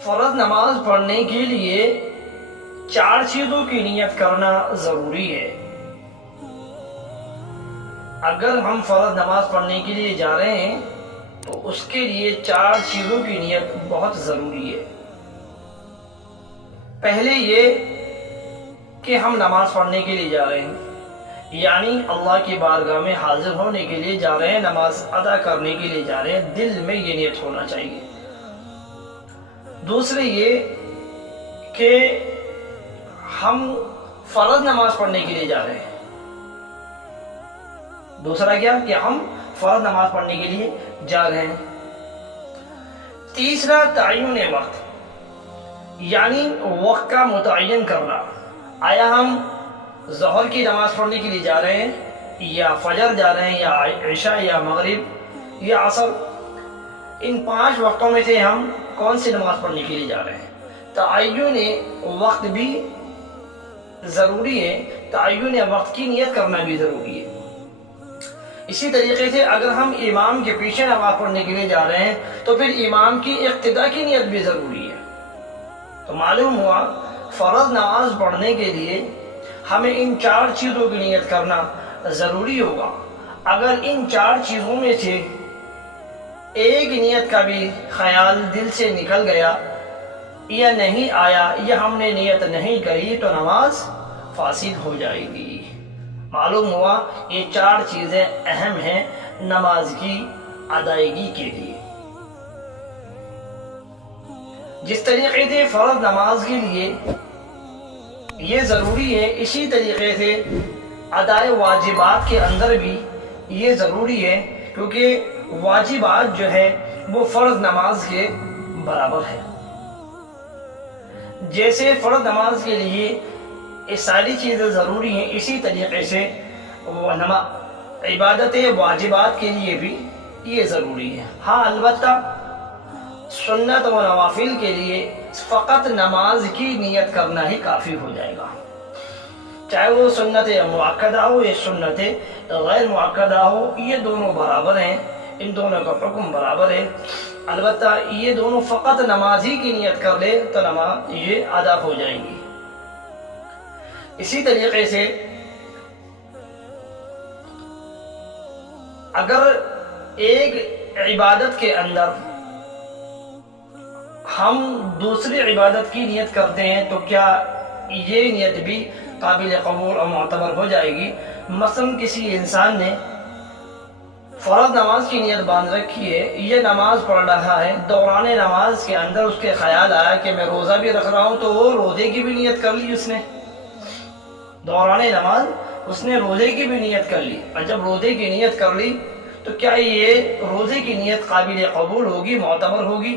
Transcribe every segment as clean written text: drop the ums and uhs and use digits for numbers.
فرض نماز پڑھنے کے لیے 4 چیزوں کی نیت کرنا ضروری ہے۔ اگر ہم فرض نماز پڑھنے کے لیے جا رہے ہیں تو اس کے لیے 4 چیزوں کی نیت بہت ضروری ہے۔ پہلے یہ کہ ہم نماز پڑھنے کے لیے جا رہے ہیں، یعنی اللہ کی بارگاہ میں حاضر ہونے کے لیے جا رہے ہیں، نماز ادا کرنے کے لیے جا رہے ہیں، دل میں یہ نیت ہونا چاہیے۔ دوسرے یہ کہ ہم فرض نماز پڑھنے کے لیے جا رہے ہیں۔ دوسرا کیا کہ ہم فرض نماز پڑھنے کے لیے جا رہے ہیں۔ تیسرا تعین وقت، یعنی وقت کا متعین کرنا۔ آیا ہم ظہر کی نماز پڑھنے کے لیے جا رہے ہیں، یا فجر جا رہے ہیں، یا عشاء، یا مغرب، یا عصر، ان 5 وقتوں میں سے ہم کون سی نماز پڑھنے کے لیے جا رہے ہیں۔ تعین وقت بھی ضروری ہے، تعین وقت کی نیت کرنا بھی ضروری ہے۔ اسی طریقے سے اگر ہم امام کے پیچھے نماز پڑھنے کے لیے جا رہے ہیں تو پھر امام کی اقتداء کی نیت بھی ضروری ہے۔ تو معلوم ہوا فرض نماز پڑھنے کے لیے ہمیں ان 4 چیزوں کی نیت کرنا ضروری ہوگا۔ اگر ان 4 چیزوں میں سے ایک نیت کا بھی خیال دل سے نکل گیا یا نہیں آیا یا ہم نے نیت نہیں کری تو نماز فاسد ہو جائے گی۔ معلوم ہوا یہ 4 چیزیں اہم ہیں نماز کی ادائیگی کے لیے۔ جس طریقے سے فرض نماز کے لیے یہ ضروری ہے، اسی طریقے سے ادائے واجبات کے اندر بھی یہ ضروری ہے، کیونکہ واجبات جو ہے وہ فرض نماز کے برابر ہے۔ جیسے فرض نماز کے لیے یہ ساری چیزیں ضروری ہیں، اسی طریقے سے عبادت واجبات کے لیے بھی یہ ضروری ہے۔ ہاں البتہ سنت و نوافل کے لیے فقط نماز کی نیت کرنا ہی کافی ہو جائے گا، چاہے وہ سنت مؤکدہ ہو یا سنت غیر مؤکدہ ہو، یہ دونوں برابر ہیں، ان دونوں کا حکم برابر ہے۔ البتہ یہ دونوں فقط نماز ہی کی نیت کر لے تو نماز یہ ادا ہو جائے گی۔ اسی طریقے سے اگر ایک عبادت کے اندر ہم دوسری عبادت کی نیت کرتے ہیں تو کیا یہ نیت بھی قابل قبول اور معتبر ہو جائے گی؟ مثلا کسی انسان نے فرض نماز کی نیت باندھ رکھی ہے، یہ نماز پڑھ رہا ہے، دوران نماز کے اندر اس کے خیال آیا کہ میں روزہ بھی رکھ رہا ہوں، تو وہ روزے کی بھی نیت کر لی، اس نے دوران نماز اس نے روزے کی بھی نیت کر لی۔ اور جب روزے کی نیت کر لی تو کیا یہ روزے کی نیت قابل قبول ہوگی، معتبر ہوگی؟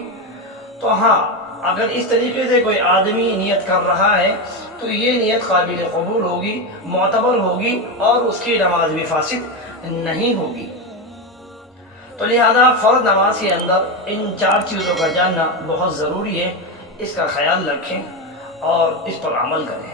تو ہاں، اگر اس طریقے سے کوئی آدمی نیت کر رہا ہے تو یہ نیت قابل قبول ہوگی، معتبر ہوگی، اور اس کی نماز بھی فاسد نہیں ہوگی۔ تو لہذا فرض نماز کے اندر ان 4 چیزوں کا جاننا بہت ضروری ہے، اس کا خیال رکھیں اور اس پر عمل کریں۔